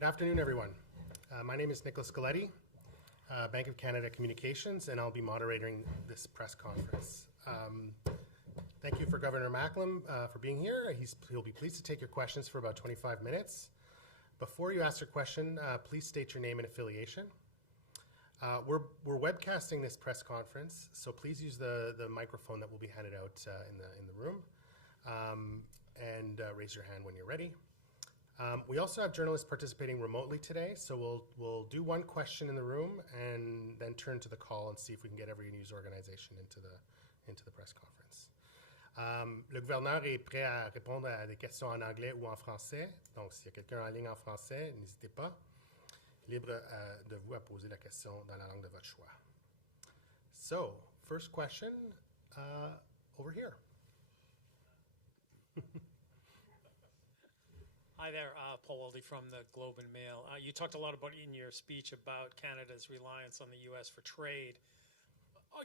Good afternoon, everyone. My name is Nicholas Galetti, Bank of Canada Communications, and I'll be moderating this press conference. Thank you for Governor Macklem for being here. He'll be pleased to take your questions for about 25 minutes. Before you ask your question, please state your name and affiliation. We're webcasting this press conference, so please use the microphone that will be handed out in the room, and raise your hand when you're ready. We also have journalists participating remotely today, so we'll do one question in the room and then turn to the call and see if we can get every news organization into the press conference. Le gouverneur est prêt à répondre à des questions en anglais ou en français. Donc, s'il y a quelqu'un en ligne en français, n'hésitez pas. Libre de vous à poser la question dans la langue de votre choix. So, first question over here. Hi there, Paul Waldy from the Globe and Mail. You talked a lot about in your speech about Canada's reliance on the U.S. for trade.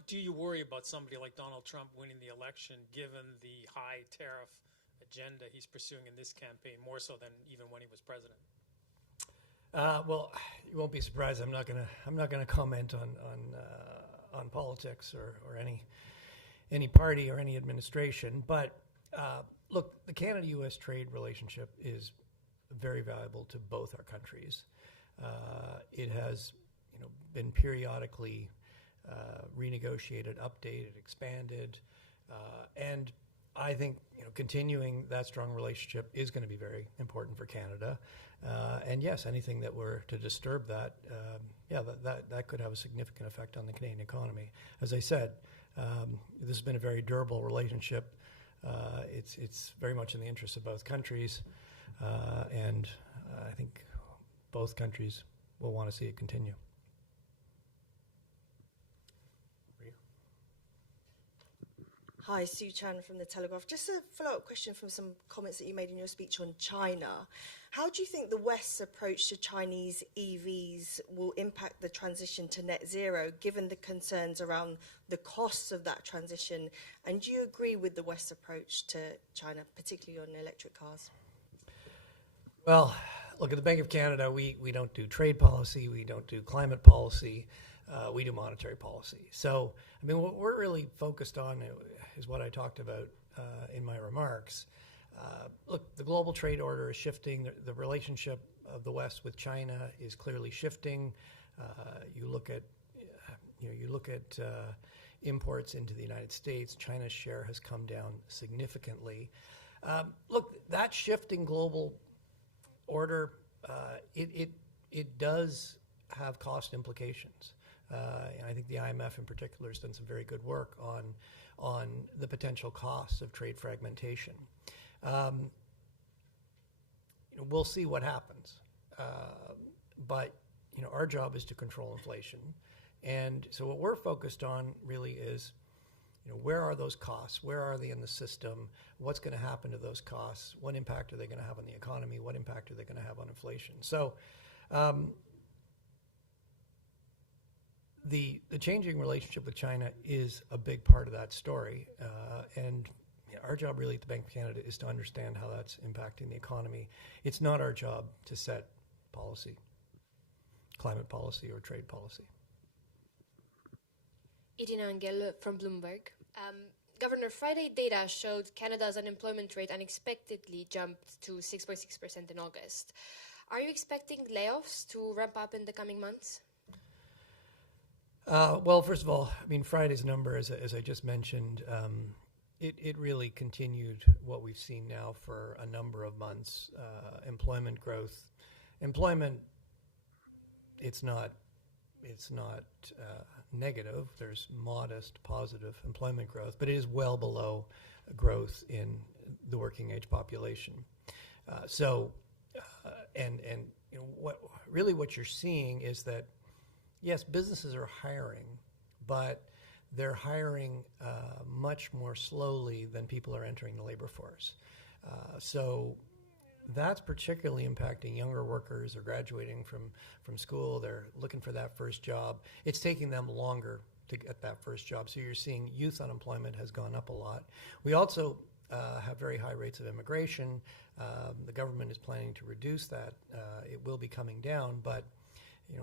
Do you worry about somebody like Donald Trump winning the election, given the high tariff agenda he's pursuing in this campaign, more so than even when he was president? Well, you won't be surprised. I'm not gonna comment on politics or any party or any administration. But look, the Canada-U.S. trade relationship is very valuable to both our countries. It has, been periodically renegotiated, updated, expanded, and I think continuing that strong relationship is going to be very important for Canada. And yes, anything that were to disturb that, that could have a significant effect on the Canadian economy. As I said, this has been a very durable relationship. It's very much in the interest of both countries, and I think both countries will want to see it continue. Hi, Sue Chan from The Telegraph. Just a follow-up question from some comments that you made in your speech on China. How do you think the West's approach to Chinese EVs will impact the transition to net zero, given the concerns around the costs of that transition? And do you agree with the West's approach to China, particularly on electric cars? Well, look, at the Bank of Canada, we don't do trade policy, we don't do climate policy, we do monetary policy. So, I mean, what we're really focused on is what I talked about in my remarks. Look, the global trade order is shifting. The relationship of the West with China is clearly shifting. You look at imports into the United States. China's share has come down significantly. Look, that shifting global order, it does have cost implications. And I think the IMF in particular has done some very good work on the potential costs of trade fragmentation. We'll see what happens. But our job is to control inflation. And so what we're focused on really is, where are those costs? Where are they in the system? What's going to happen to those costs? What impact are they going to have on the economy? What impact are they going to have on inflation? So the changing relationship with China is a big part of that story. And our job really at the Bank of Canada is to understand how that's impacting the economy. It's not our job to set policy, climate policy or trade policy. Idina Angel from Bloomberg. Governor, Friday data showed Canada's unemployment rate unexpectedly jumped to 6.6% in August. Are you expecting layoffs to ramp up in the coming months? Well, first of all, I mean, Friday's number, as I just mentioned, it really continued what we've seen now for a number of months. Employment growth, it's not negative. There's modest positive employment growth, but it is well below growth in the working age population. What you're seeing is that, yes, businesses are hiring, but they're hiring much more slowly than people are entering the labor force. So that's particularly impacting younger workers. They're graduating from school. They're looking for that first job. It's taking them longer to get that first job. So you're seeing youth unemployment has gone up a lot. We also have very high rates of immigration. The government is planning to reduce that. It will be coming down, but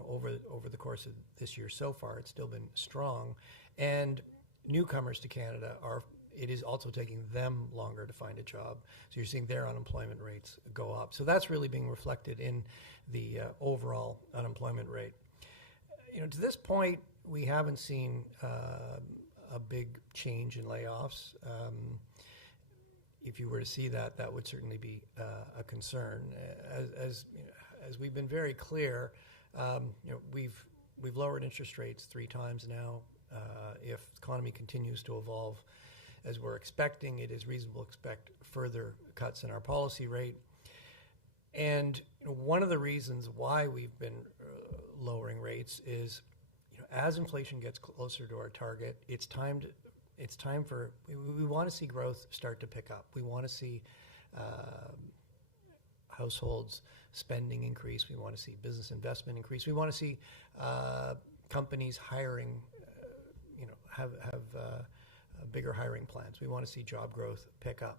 over the course of this year so far, it's still been strong. And newcomers to Canada it is also taking them longer to find a job. So you're seeing their unemployment rates go up. So that's really being reflected in the overall unemployment rate. To this point, we haven't seen a big change in layoffs. If you were to see that, that would certainly be a concern. As we've been very clear, we've lowered interest rates 3 times now. If the economy continues to evolve as we're expecting, it is reasonable to expect further cuts in our policy rate. And one of the reasons why we've been lowering rates is, as inflation gets closer to our target, we want to see growth start to pick up. We want to see households spending increase. We want to see business investment increase. We want to see companies hiring, have bigger hiring plans. We want to see job growth pick up.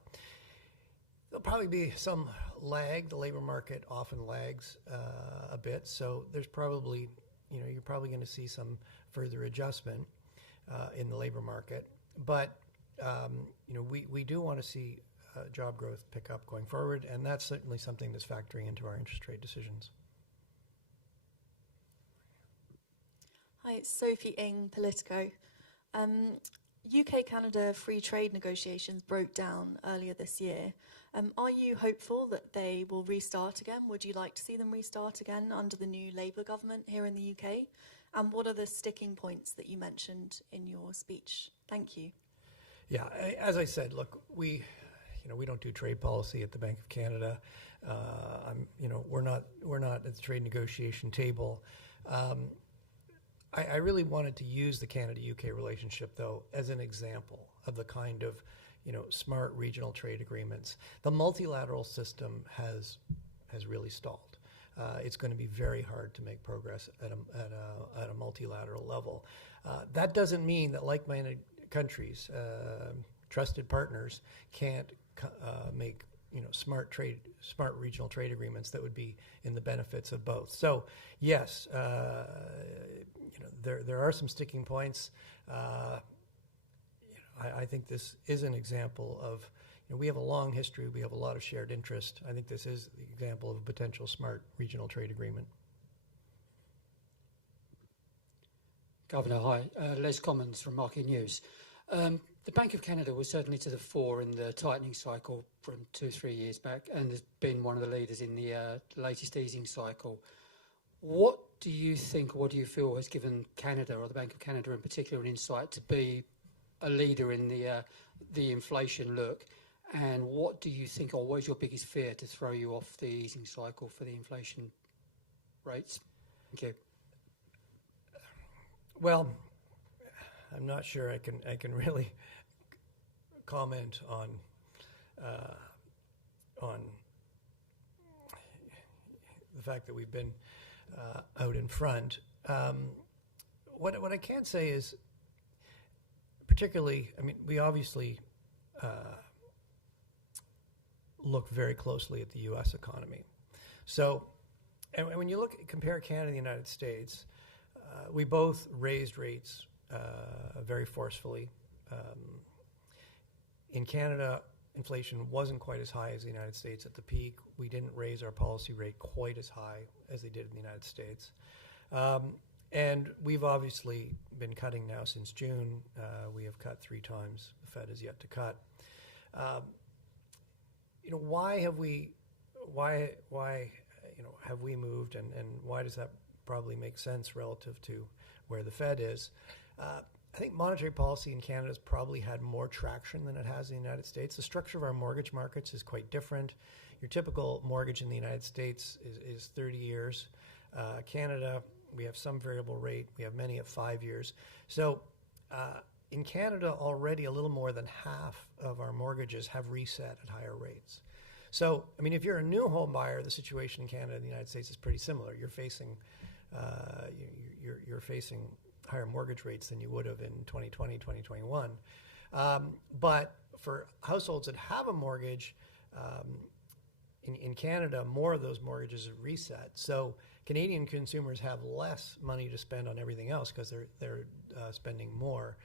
There'll probably be some lag. The labor market often lags a bit, so there's probably, you're probably going to see some further adjustment in the labor market. But we do want to see job growth pick up going forward, and that's certainly something that's factoring into our interest rate decisions. Hi, it's Sophie Ng, Politico. UK-Canada free trade negotiations broke down earlier this year. Are you hopeful that they will restart again? Would you like to see them restart again under the new Labour government here in the UK? And what are the sticking points that you mentioned in your speech? Thank you. Yeah, as I said, look, we don't do trade policy at the Bank of Canada. We're not at the trade negotiation table. I really wanted to use the Canada-UK relationship, though, as an example of the kind of, smart regional trade agreements. The multilateral system has really stalled. It's going to be very hard to make progress at a multilateral level. That doesn't mean that like-minded countries, trusted partners, can't make smart regional trade agreements that would be in the benefits of both. So yes, there are some sticking points. I think this is an example of, we have a long history, we have a lot of shared interest. I think this is the example of a potential smart regional trade agreement. Governor, hi. Les Commons from Market News. The Bank of Canada was certainly to the fore in the tightening cycle from 2-3 years back, and has been one of the leaders in the latest easing cycle. What do you think, or what do you feel has given Canada, or the Bank of Canada in particular, an insight to be a leader in the inflation look? And what do you think, or what is your biggest fear to throw you off the easing cycle for the inflation rates? Thank you. Well, I'm not sure I can really comment on the fact that we've been out in front. What I can say is, particularly, we obviously look very closely at the U.S. economy. So, and when you compare Canada and the United States, we both raised rates very forcefully. In Canada, inflation wasn't quite as high as the United States at the peak. We didn't raise our policy rate quite as high as they did in the United States. And we've obviously been cutting now since June. We have cut 3 times. The Fed has yet to cut. Why have we moved, and why does that probably make sense relative to where the Fed is? I think monetary policy in Canada has probably had more traction than it has in the United States. The structure of our mortgage markets is quite different. Your typical mortgage in the United States is 30 years. Canada, we have some variable rate. We have many at 5 years. So in Canada already, a little more than half of our mortgages have reset at higher rates. So, if you're a new home buyer, the situation in Canada and the United States is pretty similar. You're facing you're facing higher mortgage rates than you would have in 2020, 2021. But for households that have a mortgage, in Canada, more of those mortgages are reset. So Canadian consumers have less money to spend on everything else because they're spending more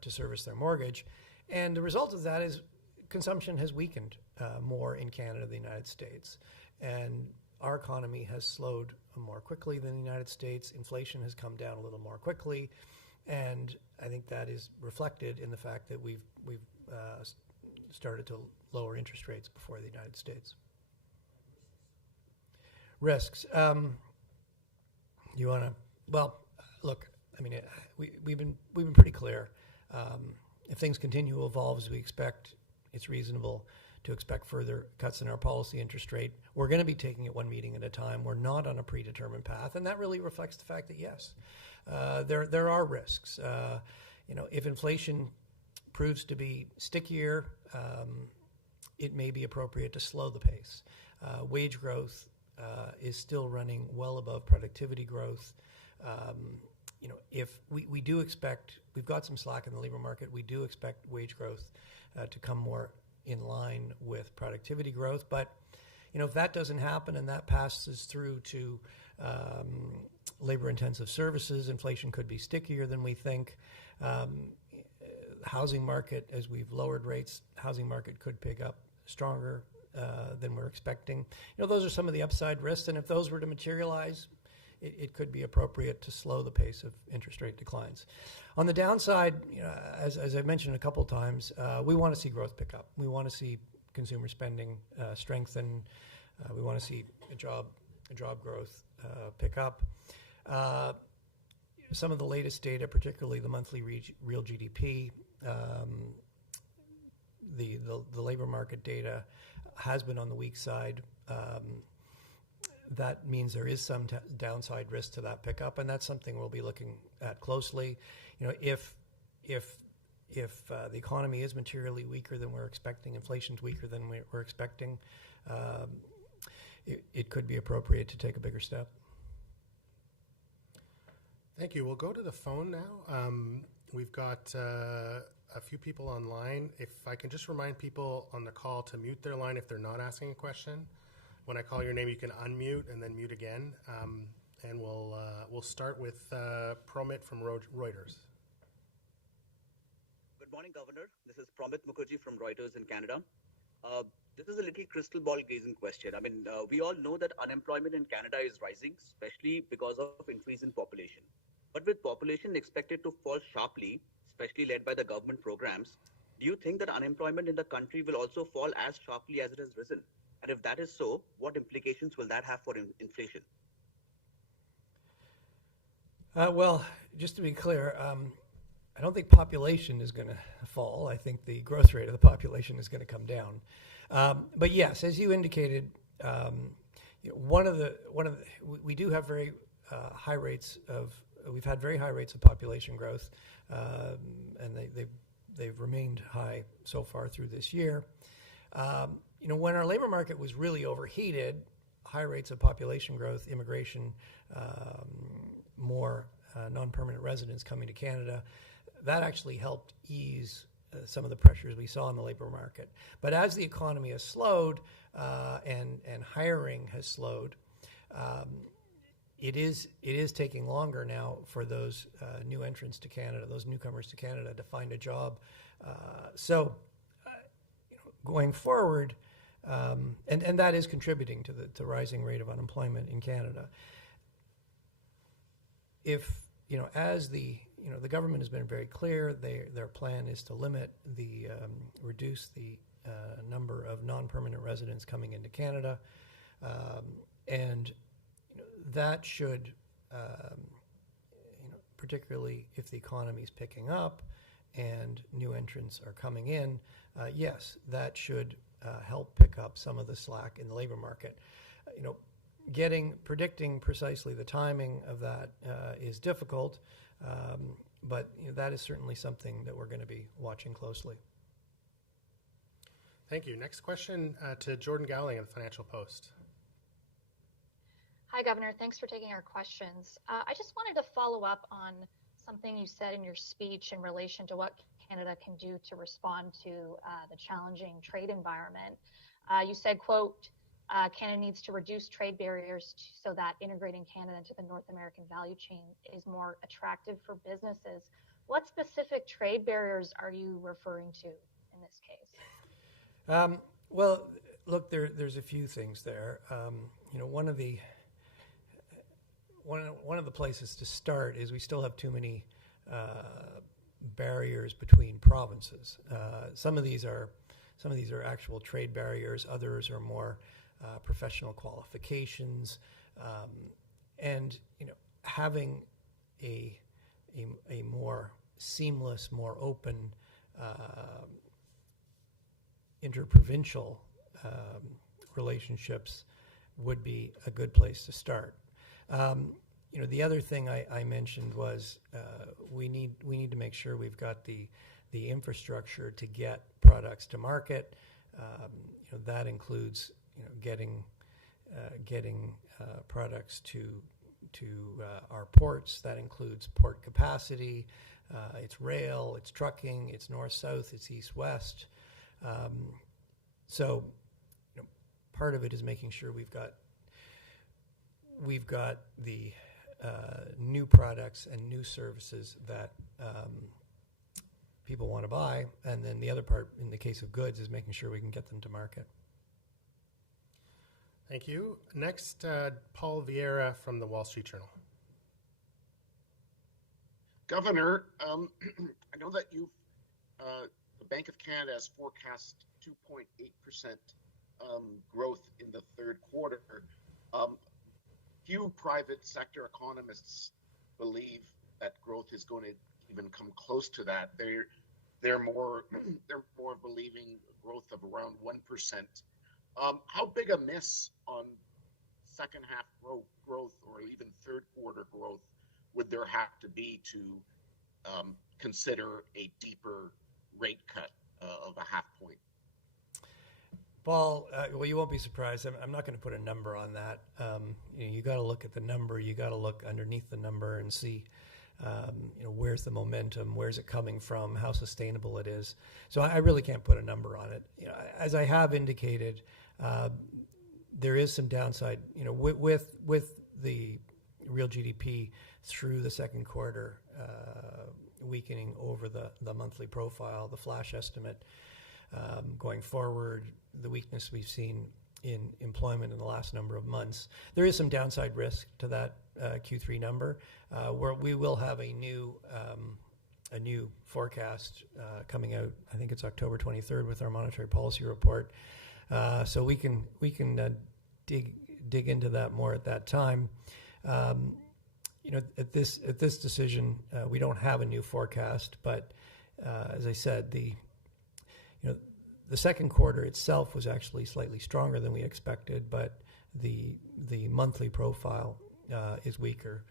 to service their mortgage. And the result of that is consumption has weakened more in Canada than the United States. And our economy has slowed more quickly than the United States. Inflation has come down a little more quickly. And I think that is reflected in the fact that we've started to lower interest rates before the United States. Risks. You want to? Well, look. I mean, we've been pretty clear. If things continue to evolve as we expect, it's reasonable to expect further cuts in our policy interest rate. We're going to be taking it one meeting at a time. We're not on a predetermined path, and that really reflects the fact that yes, there are risks. If inflation proves to be stickier, it may be appropriate to slow the pace. Wage growth is still running well above productivity growth. If we do expect, we've got some slack in the labor market, we do expect wage growth to come more in line with productivity growth. But, if that doesn't happen and that passes through to labor-intensive services, inflation could be stickier than we think. Housing market, as we've lowered rates, housing market could pick up stronger than we're expecting. Those are some of the upside risks, and if those were to materialize, it could be appropriate to slow the pace of interest rate declines. On the downside, as I've mentioned a couple times, we want to see growth pick up. We want to see consumer spending strengthen. We want to see job growth pick up. Some of the latest data, particularly the monthly real GDP, the labor market data, has been on the weak side. That means there is some downside risk to that pickup, and that's something we'll be looking at closely. If the economy is materially weaker than we're expecting, inflation's weaker than we're expecting, it could be appropriate to take a bigger step. Thank you. We'll go to the phone now. We've got a few people online. If I can just remind people on the call to mute their line if they're not asking a question. When I call your name, you can unmute and then mute again. And we'll start with Promit from Reuters. Good morning, Governor. This is Promit Mukherjee from Reuters in Canada. This is a little crystal ball gazing question. I mean, we all know that unemployment in Canada is rising, especially because of increase in population. But with population expected to fall sharply, especially led by the government programs, do you think that unemployment in the country will also fall as sharply as it has risen? And if that is so, what implications will that have for inflation? Well, just to be clear, I don't think population is going to fall. I think the growth rate of the population is going to come down. But yes, as you indicated, we do have very high rates of. We've had very high rates of population growth, and they've remained high so far through this year. When our labor market was really overheated, high rates of population growth, immigration, more non-permanent residents coming to Canada, that actually helped ease some of the pressures we saw in the labor market. But as the economy has slowed and hiring has slowed, it is taking longer now for those new entrants to Canada, those newcomers to Canada, to find a job. So going forward, and that is contributing to the rising rate of unemployment in Canada. If as the government has been very clear, their plan is to reduce the number of non-permanent residents coming into Canada, and that should, particularly if the economy is picking up and new entrants are coming in, yes, that should help pick up some of the slack in the labor market. Predicting precisely the timing of that is difficult, but that is certainly something that we're going to be watching closely. Thank you. Next question to Jordan Gowling of the Financial Post. Hi, Governor. Thanks for taking our questions. I just wanted to follow up on something you said in your speech in relation to what Canada can do to respond to the challenging trade environment. You said, quote, Canada needs to reduce trade barriers so that integrating Canada into the North American value chain is more attractive for businesses. What specific trade barriers are you referring to in this case? Well, look, there's a few things there. One of the places to start is we still have too many barriers between provinces. Some of these are actual trade barriers. Others are more professional qualifications, and having a more seamless, more open interprovincial relationships would be a good place to start. The other thing I mentioned was we need to make sure we've got the infrastructure to get products to market. That includes getting products to our ports. That includes port capacity. It's rail. It's trucking. It's north-south. It's east-west. So part of it is making sure we've got the new products and new services that people want to buy, and then the other part, in the case of goods, is making sure we can get them to market. Thank you. Next, Paul Vieira from the Wall Street Journal. Governor, I know that the Bank of Canada has forecast 2.8% growth in the third quarter. Few private sector economists believe that growth is going to even come close to that. They're more believing growth of around 1%. How big a miss on second half growth or even third quarter growth would there have to be to consider a deeper rate cut of a half point? Paul, well, you won't be surprised. I'm not going to put a number on that. You got to look at the number. You got to look underneath the number and see, where's the momentum, where's it coming from, how sustainable it is. So I really can't put a number on it. As I have indicated, there is some downside. With the real GDP through the second quarter weakening over the monthly profile, the flash estimate. Going forward, the weakness we've seen in employment in the last number of months, there is some downside risk to that Q3 number, where we will have a new forecast coming out. I think it's October 23rd with our monetary policy report. So we can dig into that more at that time. At this decision, we don't have a new forecast, but as I said, the second quarter itself was actually slightly stronger than we expected, but the monthly profile is weaker.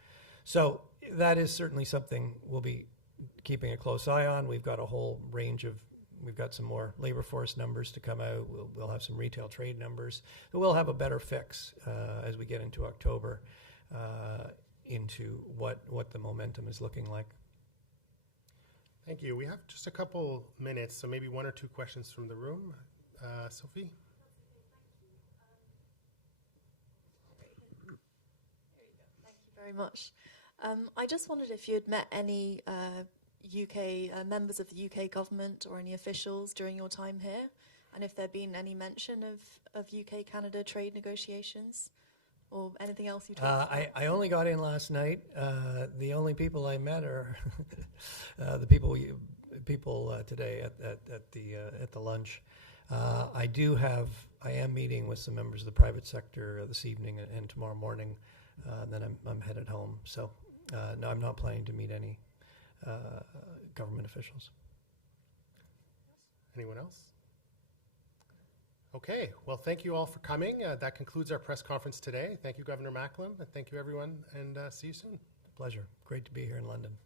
So that is certainly something we'll be keeping a close eye on. We've got a whole range we've got some more labor force numbers to come out. We'll have some retail trade numbers. But we'll have a better fix as we get into October into what the momentum is looking like. Thank you. We have just a couple minutes, so maybe one or two questions from the room. Sophie? Thank you very much. I just wondered if you had met any UK members of the UK government or any officials during your time here, and if there had been any mention of UK-Canada trade negotiations or anything else you talked about. I only got in last night. The only people I met are the people today at the lunch. I am meeting with some members of the private sector this evening and tomorrow morning. Then I'm headed home. So no, I'm not planning to meet any government officials. Anyone else? Okay, well, thank you all for coming. That concludes our press conference today. Thank you, Governor Macklem, and thank you, everyone, and see you soon. Pleasure. Great to be here in London.